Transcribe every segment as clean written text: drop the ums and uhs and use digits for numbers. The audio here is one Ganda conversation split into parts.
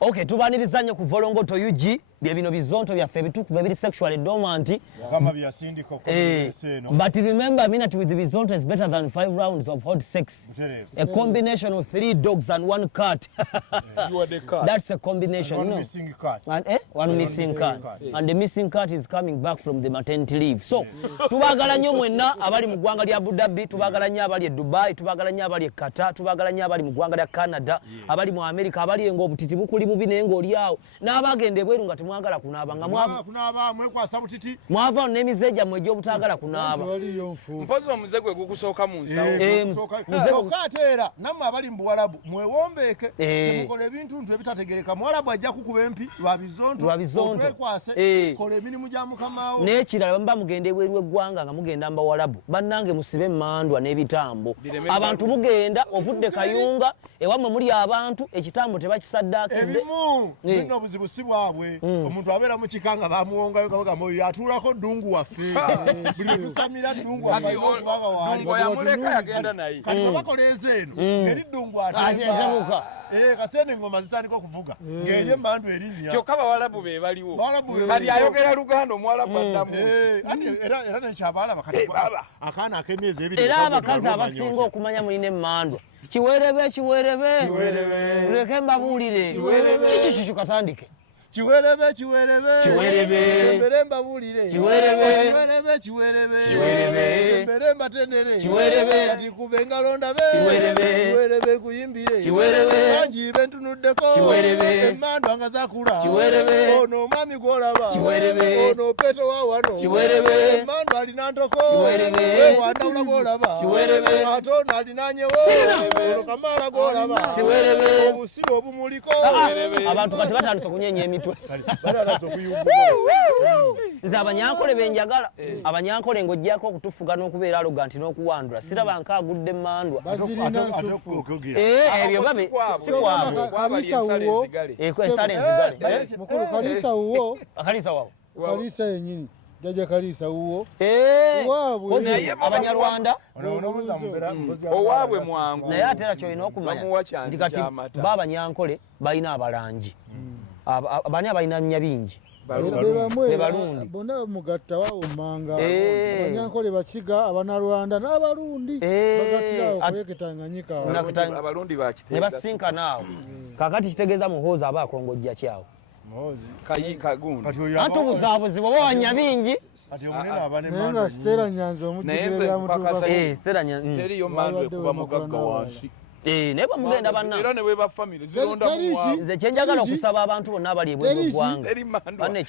Okay, tubaniriza nnyo ku Volongoto UG bye bino bizonto byaffe ebitukuvu ebiri sexually dormant. Kama byasindika okuleeseno. But remember, a minute with the bizonto is better than 5 rounds of hot sex. A combination of 3 dogs and 1 cat. You are the cat. That's a combination. One missing cat. And, one missing cat. And the missing cat is coming back from the maternity leave. So, tubagala nnyo mwenna abali mu ggwanga lya Abu Dhabi, tubagala nnyo abali e Dubai, tubagala nnyo abali e Qatar, tubagala nnyo abali mu ggwanga lya Canada, abali mu America, abali ng'obutiti bukuli bubi naye ng'oli awo. N'abagenda ebweru nga temwagala kunaaba nga kunaaba mwekwasa butiti. Mwava n'emize gyammwe egy'obutagala kunaaba. Mpozi omuze gwe gukusooka mu nsawo. Muze ateera nammwe abali mu Buwarabu mwewombeeke. Temukola ebintu ebitategereka. Muwarabu ajja kukuba empi lwa bizonto. Twekwase kola emirimu gya Mukamaawo. N'ekirala mba mugenda ebweru w'eggwanga nga mugenda mu Buwarabu. Bannange musibe emmandwa n'ebitambo. Abantu mugenda ovudde Kayunga ewammwe muli abantu ekitambo tebakisaddaakidde. Ebimu bino obuzibu si bwabwe. Omuntu abeera mu kikanga bamuwongayo nga bagamba oyo atuulako ddungu waffe. Buli lusamira ddungu waffe. Yamuleka yagenda naye. Kati bakoleeza eno eri ddungu atebuka. Kasene engoma zitandika okuvuga ng'eri emmandu erinnya. Kyokka Bawarabu be baliwo. Kati ayogera Luganda Omuwarabu addamu. Era nekyabalaba kati akaana ak'emyezi ebiri. Era abakazi abasinga okumanya mulina emmandwa. Kiwerebe. Luleke mbabuulire. Kiki katandike. Chiwerebe. Emberemba bulire. Chiwerebe. Emberemba tenere. Chiwerebe. Kati kubenga londa be. Chiwerebe kuyimbire. Chiwerebe. Anji bentunuddeko. Chiwerebe. Emmandu angazakula. Chiwerebe. Ono mwami gwolaba. Chiwerebe. Ono peto wa wano. Chiwerebe. Emmandu alina ntoko. Chiwerebe. Wandawula gwolaba. Chiwerebe. Atona alinanyewo. Ono kamala gwolaba. Chiwerebe. Obusiru obumuliko. Abantu kati batandise okunyenya emitwe. Nze abanyankole benjagala. Abanyankole ng'ojjako okutufuga n'okubeera arrogant n'okuwandula. Siraba nkaagudde emmandwa. Ebyo babe si kwabwe. Ensala enzigale. Mukulu Kalisa wuwo. Kalisa wawo. Kalisa yennyini. Jjajja Kalisa wuwo. Waabwe. Abanyarwanda. Owaabwe mwangu. Naye ate era ky'olina okumanya nti kati b'abanyankole balina abalangi. Abani abalina nnya bingi. Balundi. Bonna bamugatta wawummanga. Abanyankole Bakiga, Abanarwanda n'Abalundi. Bagattira okweketanganyika. Abalundi bakitegeeza. Ne basinkana awo. Kaakati kitegeeza muhoozi aba akongojja kyawo. Kayi kagundi. Anti obuzaabuzi bwe bawanya bingi. Kati omunene abane mando. Nenga Stella Nyanzi omujjukira ya mutuba. Stella Nyanzi. Teriyo mando ekuba mugagga wansi. Naye bwe mugenda banna. Era ne weba family zironda mu waabwe. Nze kye njagala okusaba abantu bonna abali ebweru w'eggwanga. Banne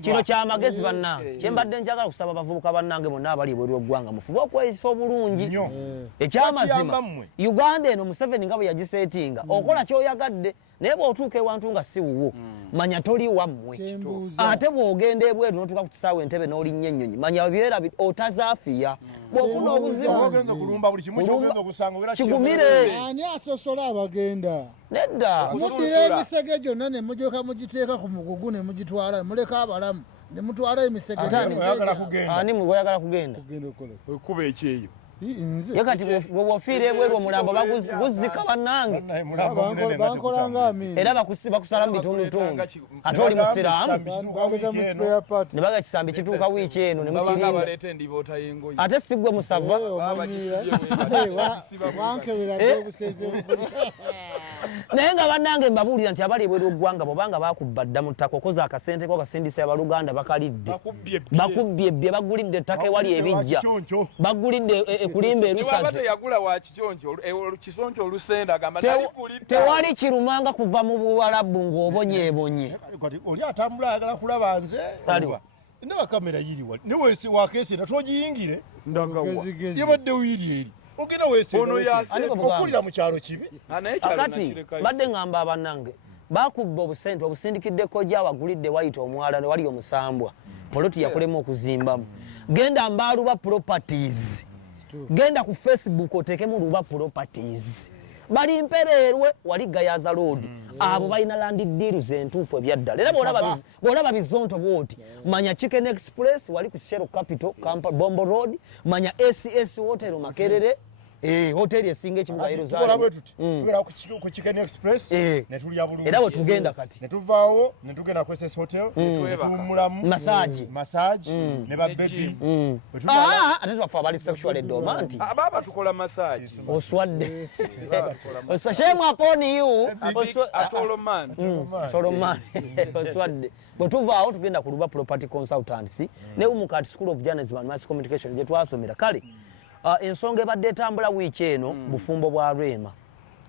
kino ky'amagezi bannange. Kye mbadde njagala okusaba abavubuka bannange bonna abali ebweru w'eggwanga mufube okweyisa obulungi. Ekyamazima Uganda eno Museveni nga bwe yagiseetinga okola ky'oyagadde naye bw'otuuka ewantu nga si wuwo manya toli wammwe. Ate bw'ogenda ebweru n'otuuka ku kisaawe Entebbe n'olinnya ennyonyi manya bibeera otazaafiya. Bw'ofuna obuzibu ogenza kulumba buli kimu ky'ogenza okusanga obeera kigumire. Ani asosola abagenda? Nedda. Musira emisege gyonna ne mugyoka mugiteeka ku mugugu ne mugitwala muleka abalamu ne mutwala emisege. Ani mwe kugenda? Okuba ekyeyo. Ye kati bw'ofiira ebweru omulambo baguzika bannange. Era bakusala mu bitundutundu. Ate oli musiraamu. Ne baga ekisambi kituuka wiiki eno ne mukirimba. Ate si ggwe musava. Naye nga bannange mbabuulira nti abali ebweru w'eggwanga bw'obanga baakubba dda mu ttaka okoze akasente ko kasindisa abaluganda bakalidde. Bakubbye bagulidde ettaka ewali ebijja. Bagulidde kulimba erusaze. Niwabate yagula wa kichoncho kisoncho olusenda gamba tewali kirumanga kuva mu Buwarabu ng'obonyeebonye. Oli atambula ayagala kulaba nze. Ndaba kamera yiri wali. Ne wese wakesi na togiyingire. Yabadde wiri eri. Ogenda wese. Okulira mu kyalo kibi. Akati badde ngamba abanange. Bakubba obusente obusindikidde kojja wagulidde wayita omwala ne wali omusambwa. Poloti yakulema okuzimbamu. Genda Mbaluba Properties. Genda ku Facebook otekemu Luba Properties. Bali mpererwe wali Gayaza Road. Abo balina land deals entuufu ebyaddala. Era bw'olaba bizonto bwoti. Manya Chicken Express wali ku Shell Capital Bombo Road. Manya SES Hotel Makerere. hoteli esinga ekibuga Tukola bwe tuti. Tugera ku Chicken Express ne tulya bulungi. Era we tugenda kati. Ne tuvaawo ne tugenda ku SS Hotel. Ne tuwumulamu. Massage ne ba baby. Ate twafa abali sexually dormant. Baba tukola massage. Oswadde. Shame upon you. Atoloman. Oswadde. Bwe tuvaawo tugenda ku Luba Property Consultancy ne Umukati School of Journalism and Mass Communication gye twasomera kale. Ensonga ebadde etambula wiiki eno bufumbo bwa Rwema.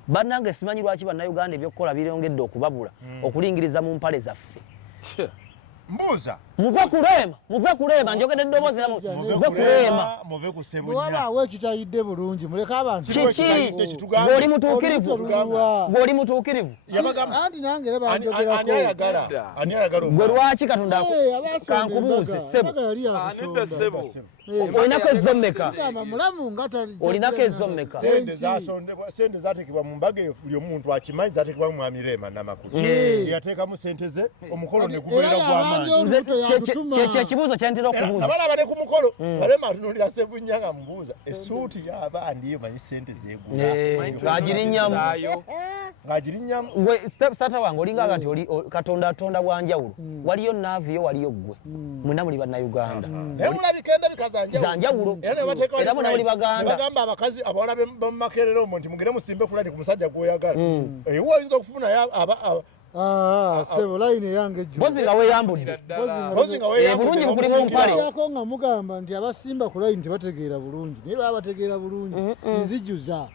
Bannange simanyi lwaki bannayuganda ebyokukola birongedde okubabula okulingiriza mu mpale zaffe. Mbuuza. Muve kulema njogedde eddoboozi muve ku Ssebunya. Wabaawo ekitayidde bulungi muleke abantu. Kiki ng'oli mutuukirivu. Anti nange era banjogerako. Ani ayagala gwe lwaki Katonda kankubuuze Ssebo. Olinako ezo mmeka? Olinako ezo mmeka? Sente zaateekebwa mu mbaga eyo buli omuntu akimanyi zaateekebwa mu Mwami Rema Namakulu. Yateekamu sente ze omukolo ne gubeera gw'amaanyi. Ekibuuzo kyentera okubuuza. Abalaba ne ku mukolo Rema atunuulira Ssebunya nga mubuuza essuuti y'abandi emanyi sente zeegula. Ng'agirinnyamu. Gwe stepsata wange olinganga nti oli Katonda atonda bwanjawulo. Waliyo naaviyo waliyo ggwe. Mwenna muli bannayuganda. Naye mulabika endabika zanjawulo. Era mwenna muli baganda. Bagamba abakazi abawala b'Makerere omwo nti mugende musimbe fulani ku musajja gw'oyagala. Ewa oyinza okufunayo Sebo line yange jju. Bozi nga weeyambudde. Bulungi bukulimu mpale. Yako nga mugamba nti abasimba ku line tebategeera bulungi. Naye baba bategeera bulungi. Nzijuza.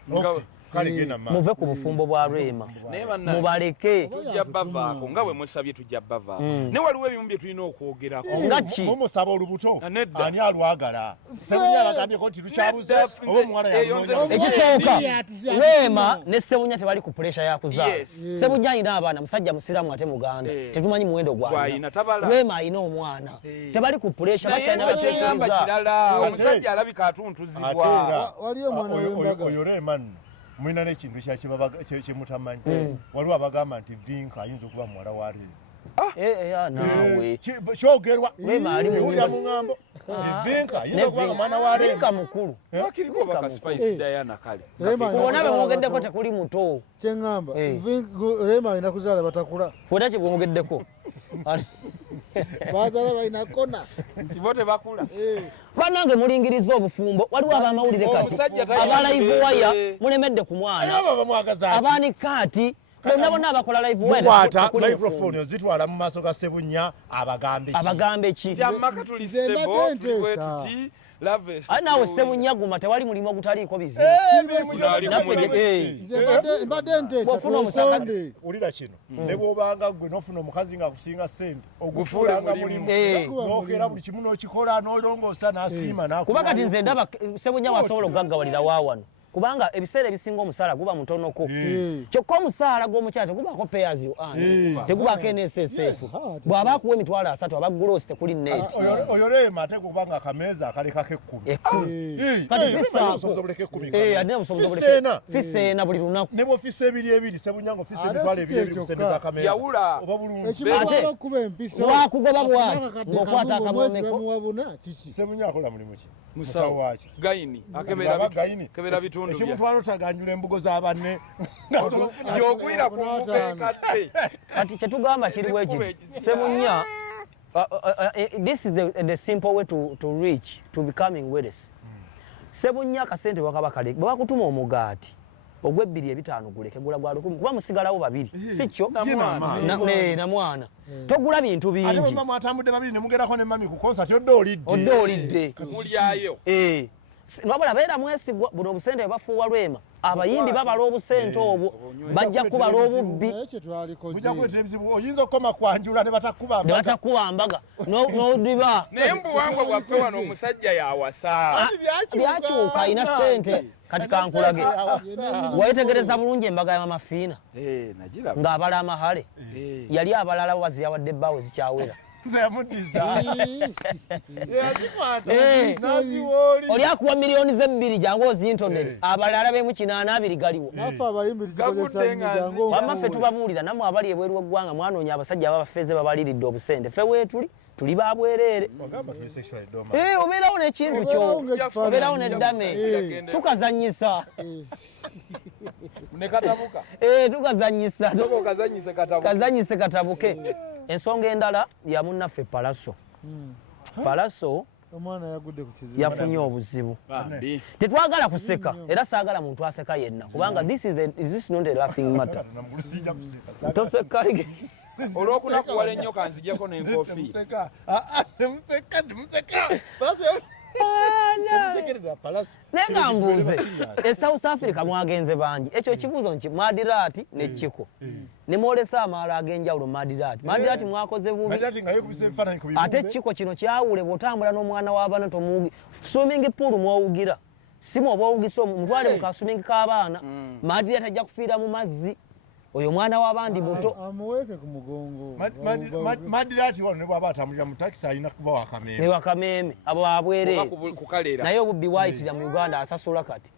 Muve ku bufumbo bwa Rwema. Mubaleke. Tujja bavaako nga bwe musabye tujja bavaako. Ne waliwo ebimu bye tulina okwogerako. Ngaki? Mumusaba olubuto. Ani alwagala? Ssebunya alagambyeko nti lukyabuze oba omuwala yamunoonya. Ekisooka Rwema ne Ssebunya tebali ku pressure ya kuzaala. Ssebunya alina abaana musajja musiraamu ate muganda. Tetumanyi muwendo gw'alina. Rwema alina omwana. Tebali ku pressure bakyalina bateekamba. Omusajja alabika atuntuzibwa. Waliyo omwana w'embaga. Oyo Rema nno. Mulina n'ekintu kyemutamanyi. Waliwo abagamba nti Vinka ayinza okuba muwala wa Rema. Naawe. Kyogerwa. Rema ali mu ŋŋambo. Vinka ayinza okuba nga mwana wa Rema. Vinka mukulu. Bakiriko baka Spice Diana kale. Kubona be mwogeddeko tekuli muto. Kyengamba. Rema alina kuzaala batakula. Kwera kye mwogeddeko. Bazaala balina kona. Nti bote bakula. Bannange mulingiriza obufumbo waliwo abamawulire kati aba live wire mulemedde ku mwana abaani kati bonna abakola live wire mukwata microphone ozitwala mu maaso ga Ssebunya abagambe ki jamaka tuli stable tuliwe tuti love naawe Ssebunya guma tewali mulimu ogutaliiko bizibu ulira kino ne bw'obanga gwe n'ofuna omukazi ng'akusinga ssente ogufuulanga mulimu n'okeera buli kimu n'okikola n'olongoosa n'asiima n'akuba kuba kati nze ndaba Ssebunya wasobola okugaggawalira waawano kubanga ebiseera ebisinga omusaala guba mutonoko kyokka omusaala gw'omukyala tegubaako payers tegubaako NSSF bw'aba akuwa emitwalo 3 aba gross tekuli net oyo Rema ate kubanga akameeza akalekako 10 kati fiseena buli lunaku ne bw'ofisa ebiri Ssebunya ng'ofisa emitwalo ebiri ku sente z'akameeza yawula oba bulungi ekimukwala okuba empisa lwakugoba bwati ng'okwata akamwemeko Ssebunya akola mulimu ki musawo waki gayini akebera bitundu ekimutwala otaganjula embugo z'abanne yogwira ku mbuga enkadde kati kyetugamba kiriwo ekiri Ssebunya this is the simple way to reach to becoming wealthy. Ssebunya akasente wakaba kale bwe bakutuma omugaati ogw'2,500 guleke gula gwa 10 kuba musigalawo babiri sikyo na mwana togula bintu bingi ate mama atambudde babiri ne mugerako ne mami ku concert odolidde mulyayo wabula beera mwesigwa buno obusente bafuuwa Rwema abayimbi babala obusente obwo bajja kubala obubbi bujja kuleetera ebizibu oyinza okukoma kwanjula ne batakuba mbaga n'odiba naye mbuwangwa bwaffe wano omusajja yawasa byakyuka alina ssente kati kankulage weetegereza bulungi embaga ya Mama Fiina ng'abala amahale yali abalala bazi yawadde ebbaawo zikyawera oli akuwa miliyoni ze 2 jangu ozintonere abalala bemu 82 galiwo wamaffe tubabuulira nammwe abali ebweru w'eggwanga mwanoonya abasajja ababafeeze babaliridde obusente ffe weetuli tuli babwerere obeerawo n'ekintu kyo obeerawo n'eddame tukazanyisa tukazanyise katabuke. Ensonga endala ya munnaffe Pallaso. Pallaso omwana yagudde ku kizibu yafunye obuzibu. Tetwagala kuseka era saagala muntu aseka yenna kubanga this is not a laughing matter. Toseka olw'okunakuwala ennyo kanzijeko n'enkofiira. naye nga mbuuze South Africa mwagenze bangi ekyo kibuuzo nki Madirati ne Kiko ne mwolesa amaalo ag'enjawulo Madirati mwakoze bubi ate Kiko kino kyawule bw'otambula n'omwana w'abaana tomuwugi swimming pool mwowugira si mwoba owugisa omutwale mu kaswimming k'abaana Madirati ajja kufiira mu mazzi oyo mwana w'abandi buto amuweeke ku mugongo. Madirati wano ne bw'aba atambulira mu takisi alina kuba wakameme ne wakameeme abo abwerere kukalera naye obubbi bwayitira mu Uganda asasula kati.